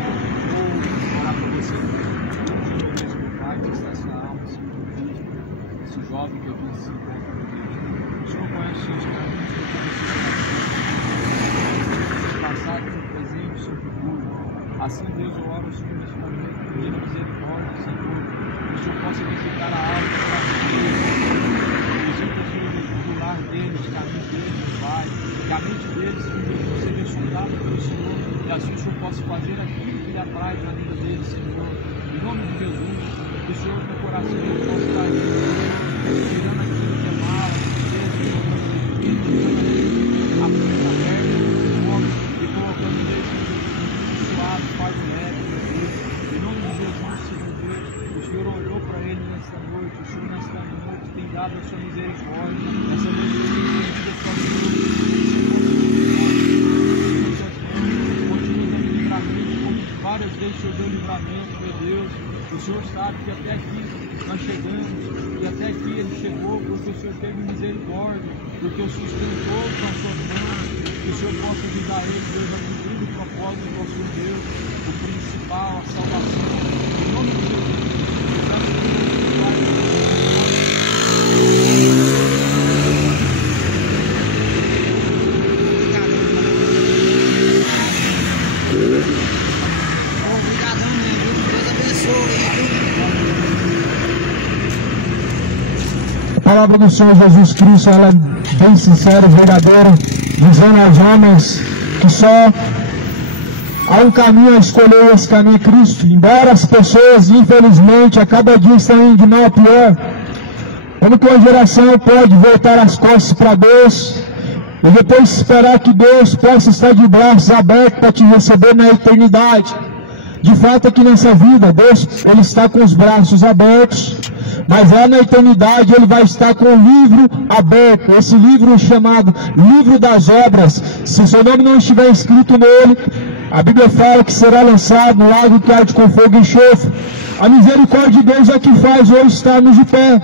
Assim, Deus, eu oro, Senhor, nesse momento, pedindo misericórdia, Senhor, que o Senhor possa visitar a alma do visita, Senhor Jesus, do lar deles, caminho deles, Pai, que a mente deles, Senhor Jesus, seja estudada pelo Senhor, e assim o Senhor possa fazer aquilo que lhe apraz na vida deles, Senhor, em nome de Jesus, que o Senhor, no coração deles, possa estar aí, Senhor, tirando aquilo que é mal, a porta aberta, e colocando neles, Pai do Neto, em nome de Jesus, Senhor Deus, o Senhor olhou para ele nesta noite, o Senhor nesta noite tem dado a sua misericórdia, nessa noite o Senhor tem tido a sua misericórdia, continua dando livramento, como várias vezes o Senhor deu livramento, meu Deus, o Senhor sabe que até aqui nós chegamos, e até aqui ele chegou, porque o Senhor teve misericórdia, porque o sustentou com a sua mão, que o Senhor possa ajudar ele, Deus, a cumprir o propósito do nosso Deus, o princípio levar a salvação em nome de Jesus. Obrigadão mesmo, Deus abençoe. A palavra do Senhor Jesus Cristo, ela é bem sincera, verdadeira, dizendo aos homens que só há um caminho a escolher, e esse caminho é Cristo. Embora as pessoas, infelizmente, a cada dia estão indo de mal a pior, como que uma geração pode voltar as costas para Deus e depois esperar que Deus possa estar de braços abertos para te receber na eternidade? De fato, aqui nessa vida, Deus, Ele está com os braços abertos, mas lá na eternidade Ele vai estar com o livro aberto, esse livro chamado Livro das Obras. Se seu nome não estiver escrito nele, a Bíblia fala que será lançado no lago que arde com fogo e enxofre. A misericórdia de Deus é que faz hoje estarmos de pé.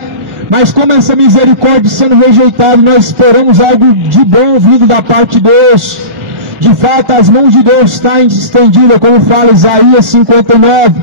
Mas como essa misericórdia sendo rejeitada, nós esperamos algo de bom vindo da parte de Deus. De fato, as mãos de Deus estão estendidas, como fala Isaías 59.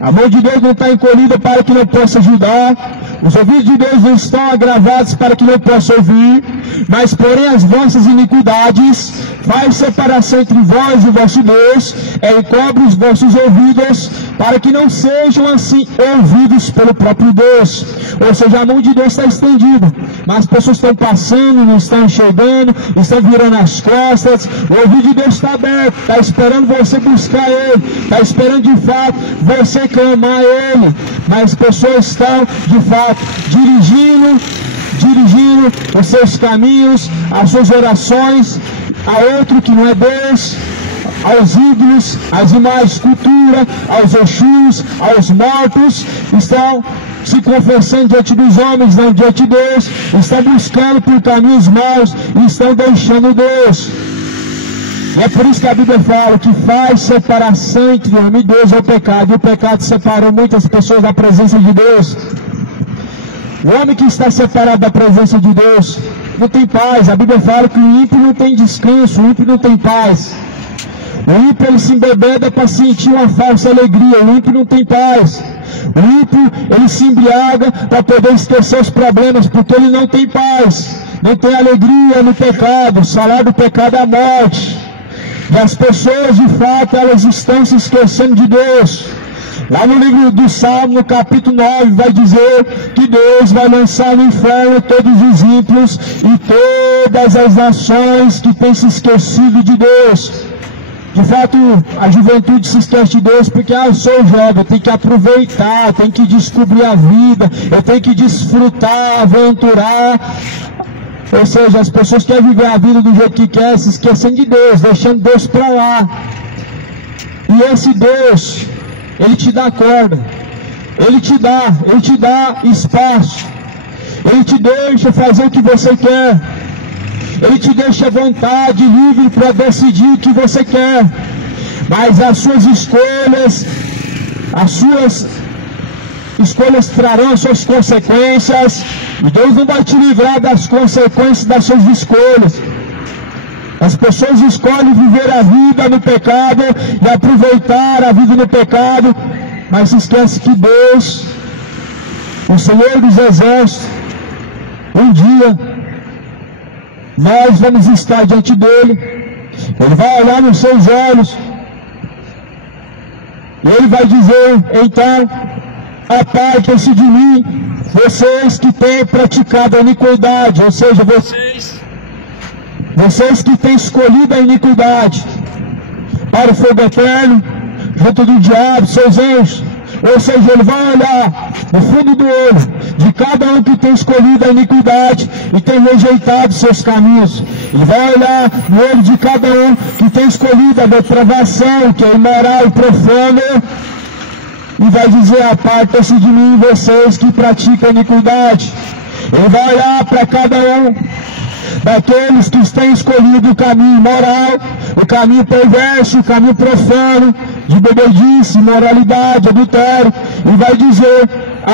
A mão de Deus não está encolhida para que não possa ajudar. Os ouvidos de Deus não estão agravados para que não possa ouvir. Mas porém as vossas iniquidades faz separação entre vós e o vosso Deus, encobre os vossos ouvidos, para que não sejam assim ouvidos pelo próprio Deus. Ou seja, a mão de Deus está estendida, mas as pessoas estão passando, não estão enxergando, estão virando as costas. O ouvido de Deus está aberto, está esperando você buscar Ele, está esperando de fato você clamar a Ele. Mas as pessoas estão de fato dirigindo os seus caminhos, as suas orações a outro que não é Deus, aos ídolos, às imagens de escultura, aos Exus, aos mortos. Estão se confessando diante dos homens, não diante de Deus. Estão buscando por caminhos maus e estão deixando Deus. E é por isso que a Bíblia fala que faz separação entre o homem e Deus é o pecado. E o pecado separou muitas pessoas da presença de Deus. O homem que está separado da presença de Deus não tem paz. A Bíblia fala que o ímpio não tem descanso, o ímpio não tem paz. O ímpio ele se embebeda para sentir uma falsa alegria, o ímpio não tem paz. O ímpio ele se embriaga para poder esquecer os problemas, porque ele não tem paz, não tem alegria no pecado. O salário do pecado é a morte. E as pessoas de fato elas estão se esquecendo de Deus. Lá no livro do Salmo, no capítulo 9, vai dizer que Deus vai lançar no inferno todos os ímpios e todas as nações que têm se esquecido de Deus. De fato, a juventude se esquece de Deus porque eu sou jovem, eu tenho que aproveitar, eu tenho que descobrir a vida, eu tenho que desfrutar, aventurar. Ou seja, as pessoas querem viver a vida do jeito que querem, se esquecendo de Deus, deixando Deus para lá. E esse Deus, Ele te dá corda, Ele te dá espaço, Ele te deixa fazer o que você quer, Ele te deixa vontade livre para decidir o que você quer, mas as suas escolhas trarão as suas consequências, e Deus não vai te livrar das consequências das suas escolhas. As pessoas escolhem viver a vida no pecado e aproveitar a vida no pecado, mas se esquece que Deus, o Senhor dos Exércitos, um dia nós vamos estar diante dele. Ele vai olhar nos seus olhos e Ele vai dizer: então, apartem-se de mim, vocês que têm praticado a iniquidade. Ou seja, vocês que têm escolhido a iniquidade para o fogo eterno, junto do diabo, seus anjos. Ou seja, Ele vai olhar no fundo do olho de cada um que tem escolhido a iniquidade e tem rejeitado seus caminhos. Ele vai olhar no olho de cada um que tem escolhido a depravação, que é imoral e profano, e vai dizer: aparta-se de mim, vocês que praticam a iniquidade. Ele vai olhar para cada um daqueles que têm escolhido o caminho imoral, o caminho perverso, o caminho profano, de bebedice, imoralidade, adultério, e vai dizer: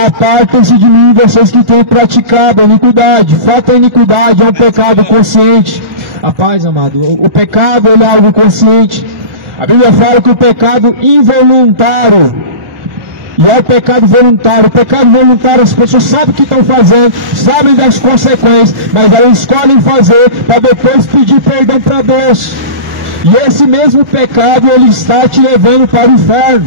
apartem-se de mim, vocês que têm praticado a iniquidade. De fato, a iniquidade é um pecado consciente. A paz, amado, o pecado ele é algo consciente. A Bíblia fala que o pecado involuntário, e é o pecado voluntário. O pecado voluntário, as pessoas sabem o que estão fazendo, sabem das consequências, mas elas escolhem fazer para depois pedir perdão para Deus. E esse mesmo pecado, ele está te levando para o inferno.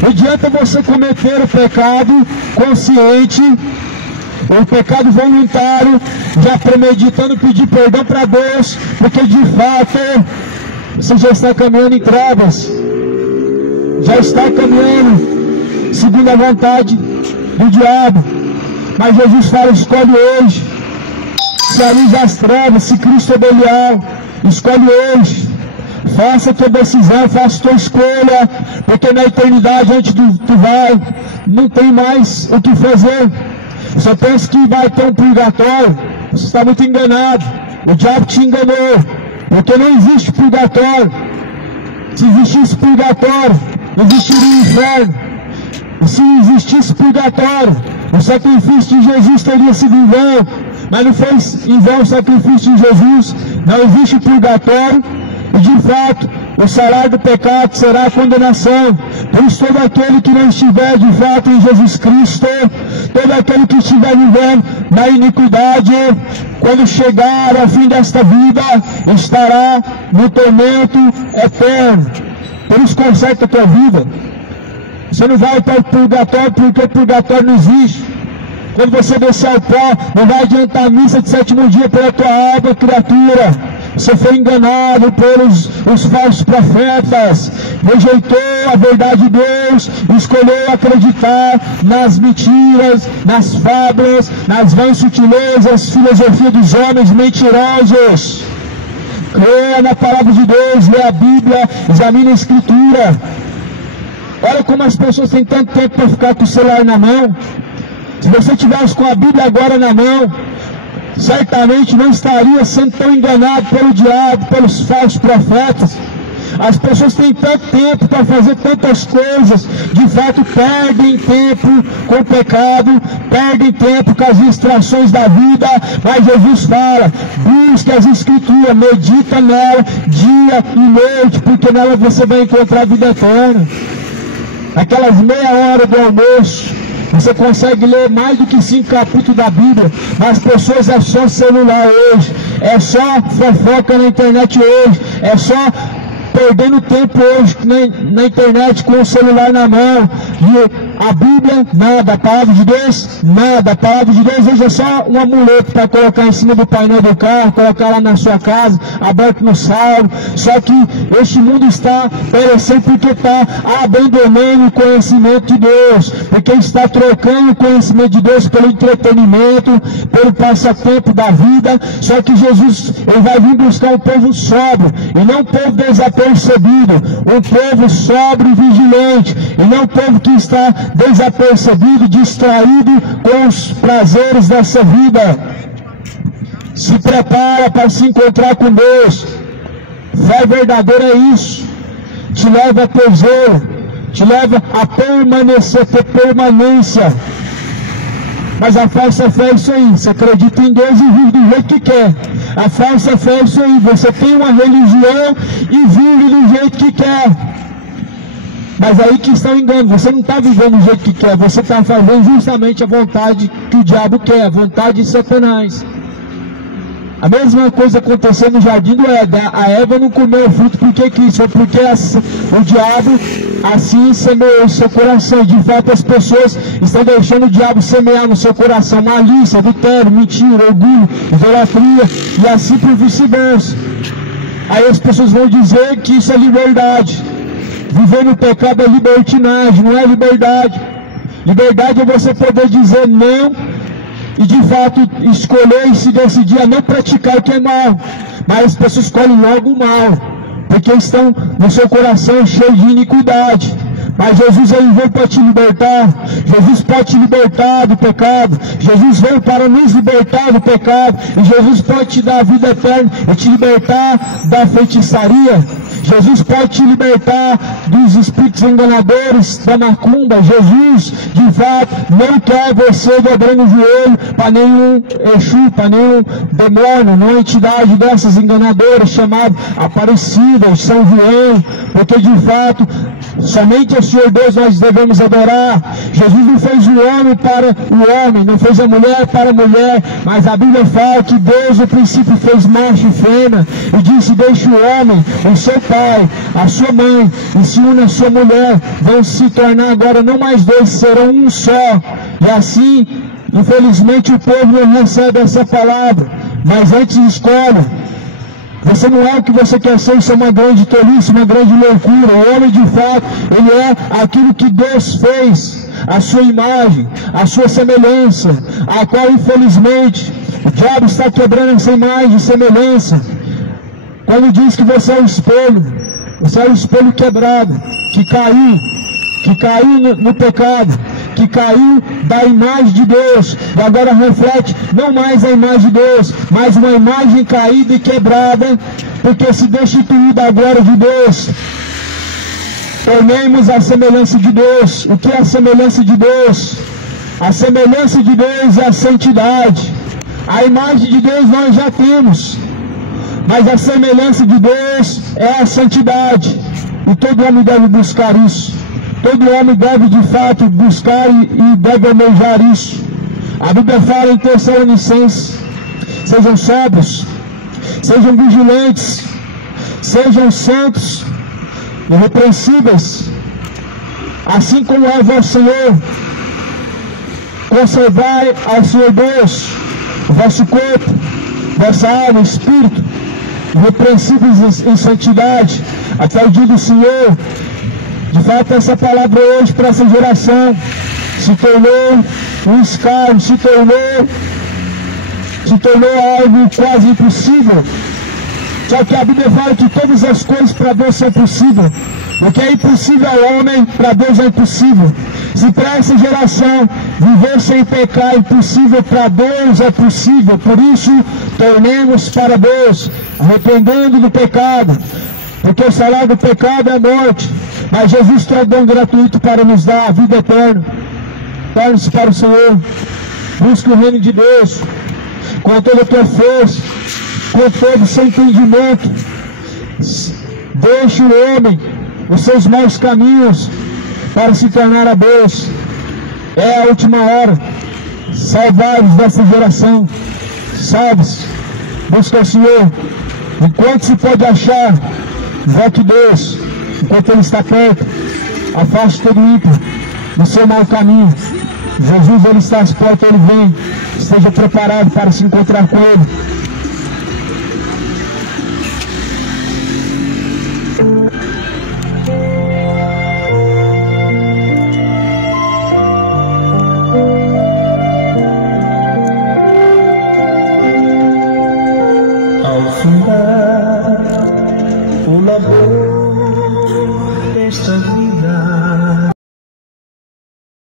Não adianta você cometer o pecado consciente, o pecado voluntário, já premeditando pedir perdão para Deus, porque de fato você já está caminhando em trevas, já está caminhando segundo a vontade do diabo. Mas Jesus fala: escolhe hoje, se a luz das trevas, se Cristo é Belial, escolhe hoje, faça a tua decisão, faça a tua escolha, porque na eternidade, onde tu vai, não tem mais o que fazer. Você pensa que vai ter um purgatório, você está muito enganado. O diabo te enganou, porque não existe purgatório. Se existisse purgatório, existiria o inferno. E se existisse purgatório, o sacrifício de Jesus teria sido em vão. Mas não foi em vão o sacrifício de Jesus. Não existe purgatório. E de fato, o salário do pecado será a condenação. Por isso, todo aquele que não estiver de fato em Jesus Cristo, todo aquele que estiver vivendo na iniquidade, quando chegar ao fim desta vida, estará no tormento eterno. Por isso, conserta a tua vida. Você não vai para o purgatório, porque o purgatório não existe. Quando você descer ao pó, não vai adiantar a missa de sétimo dia pela tua alma, criatura. Você foi enganado pelos falsos profetas, rejeitou a verdade de Deus, escolheu acreditar nas mentiras, nas fábulas, nas vãs sutilezas, filosofia dos homens mentirosos. Creia na palavra de Deus, lê a Bíblia, examine a Escritura. Olha como as pessoas têm tanto tempo para ficar com o celular na mão. Se você tivesse com a Bíblia agora na mão, certamente não estaria sendo tão enganado pelo diabo, pelos falsos profetas. As pessoas têm tanto tempo para fazer tantas coisas, de fato perdem tempo com o pecado, perdem tempo com as distrações da vida. Mas Jesus fala: busque as Escrituras, medita nela dia e noite, porque nela você vai encontrar a vida eterna. Aquelas meia hora do almoço, você consegue ler mais do que 5 capítulos da Bíblia, mas as pessoas é só celular hoje, é só fofoca na internet hoje, é só perdendo tempo hoje na internet com o celular na mão. E a Bíblia, nada. A palavra de Deus, nada. A palavra de Deus hoje é só um amuleto para colocar em cima do painel do carro, colocar lá na sua casa, aberto no salmo. Só que este mundo está perecendo porque está abandonando o conhecimento de Deus, porque está trocando o conhecimento de Deus pelo entretenimento, pelo passatempo da vida. Só que Jesus, ele vai vir buscar um povo sóbrio, e não um povo desapercebido, um povo sóbrio e vigilante, e não um povo que está desapercebido, distraído com os prazeres dessa vida. Se prepara para se encontrar com Deus. Fé verdadeira é isso, te leva a ter zelo, te leva a permanecer, ter permanência. Mas a falsa fé é isso aí, você acredita em Deus e vive do jeito que quer. A falsa fé é isso aí, você tem uma religião e vive do jeito que quer. Mas aí que está o engano, você não está vivendo do jeito que quer, você está fazendo justamente a vontade que o diabo quer, a vontade de Satanás. A mesma coisa aconteceu no jardim do Éden. A Eva não comeu o fruto porque quis, foi porque o diabo assim semeou o seu coração. De fato, as pessoas estão deixando o diabo semear no seu coração malícia, adultério, mentira, orgulho, idolatria, e assim por vice-versa. Aí as pessoas vão dizer que isso é liberdade. Viver no pecado é libertinagem, não é liberdade. Liberdade é você poder dizer não e de fato escolher e se decidir a não praticar o que é mal. Mas as pessoas escolhem logo o mal, porque estão no seu coração cheio de iniquidade. Mas Jesus aí veio para te libertar. Jesus pode te libertar do pecado. Jesus veio para nos libertar do pecado. E Jesus pode te dar a vida eterna e te libertar da feitiçaria. Jesus pode te libertar dos espíritos enganadores, da macumba. Jesus, de fato, não quer você dobrando o joelho para nenhum Exu, para nenhum demônio, nenhuma entidade dessas enganadoras chamadas Aparecida, São João, porque de fato, somente ao Senhor Deus nós devemos adorar. Jesus não fez o homem para o homem, não fez a mulher para a mulher, mas a Bíblia fala que Deus no princípio fez macho e fêmea, e disse: deixe o homem, o seu pai, a sua mãe, e se une a sua mulher, vão se tornar agora não mais dois, serão um só. E assim, infelizmente, o povo não recebe essa palavra, mas antes escolhe. Você não é o que você quer ser, isso é uma grande tolice, uma grande loucura. O homem, de fato, ele é aquilo que Deus fez, a sua imagem, a sua semelhança, a qual, infelizmente, o diabo está quebrando essa imagem e semelhança. Quando diz que você é um espelho, você é um espelho quebrado, que caiu no pecado, que caiu da imagem de Deus, e agora reflete não mais a imagem de Deus, mas uma imagem caída e quebrada, porque se destituiu da glória de Deus. Tornemos a semelhança de Deus. O que é a semelhança de Deus? A semelhança de Deus é a santidade. A imagem de Deus nós já temos, mas a semelhança de Deus é a santidade, e todo homem deve buscar isso. Todo homem deve de fato buscar e deve almejar isso. A Bíblia fala em Tessalonicenses: sejam sóbrios, sejam vigilantes, sejam santos, irrepreensíveis, assim como é vosso Senhor. Conservai ao Senhor Deus o vosso corpo, vossa alma, espírito, irrepreensíveis em santidade, até o dia do Senhor. De fato, essa palavra hoje para essa geração se tornou um escárnio, se tornou algo quase impossível. Só que a Bíblia fala que todas as coisas para Deus são possíveis. O que é impossível ao homem, para Deus é impossível. Se para essa geração viver sem pecar é impossível, para Deus é possível. Por isso, tornemos para Deus, arrependendo do pecado, porque o salário do pecado é a morte, mas Jesus traz dom gratuito para nos dar a vida eterna. Torne-se para o Senhor, busque o reino de Deus com toda a tua força, com todo o seu entendimento. Deixe o homem os seus maus caminhos para se tornar a Deus. É a última hora. Salvai-vos dessa geração. Salve-se, busca o Senhor enquanto se pode achar. Invoque Deus enquanto Ele está perto. Afaste todo ímpio do seu mau caminho. Jesus, Ele está às portas, Ele vem. Esteja preparado para se encontrar com Ele. Ao findar o labor